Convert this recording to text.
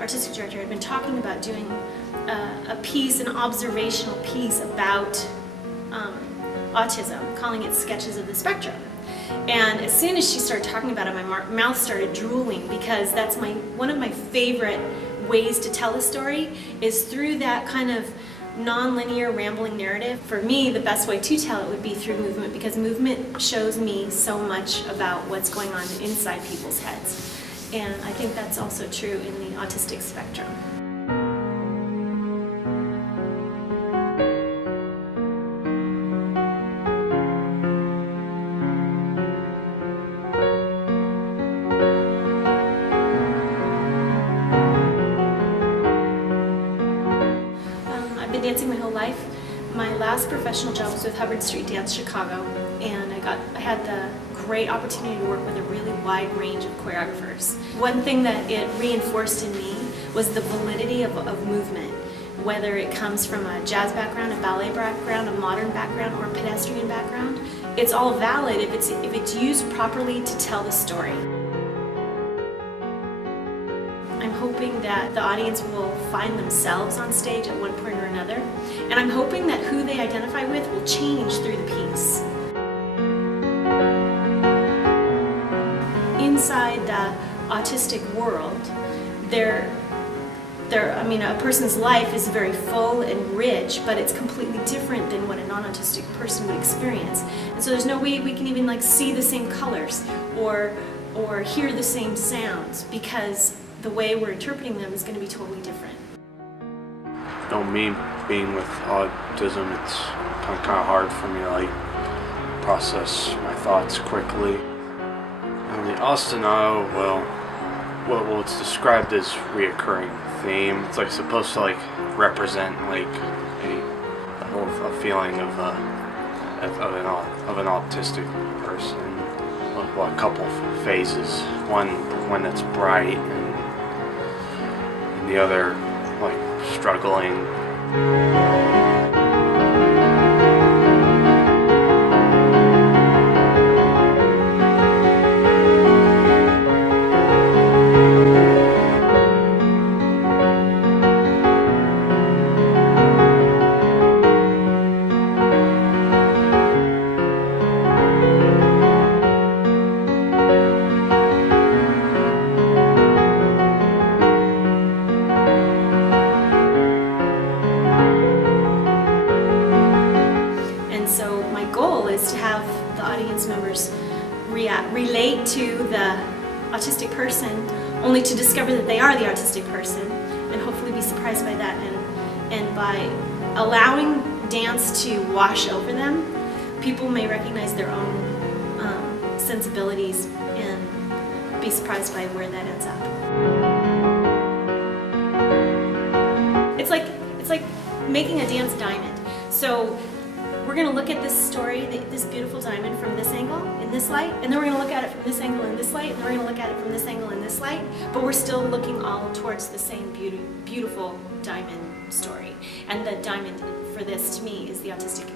artistic director, had been talking about doing a piece, an observational piece about autism, calling it Sketches of the Spectrum. And as soon as she started talking about it, my mouth started drooling, because that's one of my favorite ways to tell a story, is through that kind of non-linear rambling narrative. For me, the best way to tell it would be through movement, because movement shows me so much about what's going on inside people's heads. And I think that's also true in the autistic spectrum. I've been dancing my whole life. My last professional job was with Hubbard Street Dance Chicago, and I had the great opportunity to work with a really wide range of choreographers. One thing that it reinforced in me was the validity of movement, whether it comes from a jazz background, a ballet background, a modern background, or a pedestrian background. It's all valid if it's used properly to tell the story. I'm hoping that the audience will find themselves on stage at one point or another, and I'm hoping that who they identify with will change through the piece. Inside the autistic world, a person's life is very full and rich, but it's completely different than what a non-autistic person would experience. And so there's no way we can even see the same colors or hear the same sounds, because the way we're interpreting them is going to be totally different. Me being with autism, it's kind of hard for me to process my thoughts quickly. The ostinato, well, it's described as reoccurring theme. It's supposed to represent a feeling of an autistic person. A couple phases. One that's bright, and the other struggling. So my goal is to have the audience members relate to the autistic person, only to discover that they are the autistic person, and hopefully be surprised by that. And by allowing dance to wash over them, people may recognize their own sensibilities and be surprised by where that ends up. It's like making a dance diamond. So we're going to look at this story, this beautiful diamond, from this angle, in this light, and then we're going to look at it from this angle in this light, and then we're going to look at it from this angle in this light, but we're still looking all towards the same beautiful diamond story. And the diamond for this, to me, is the autistic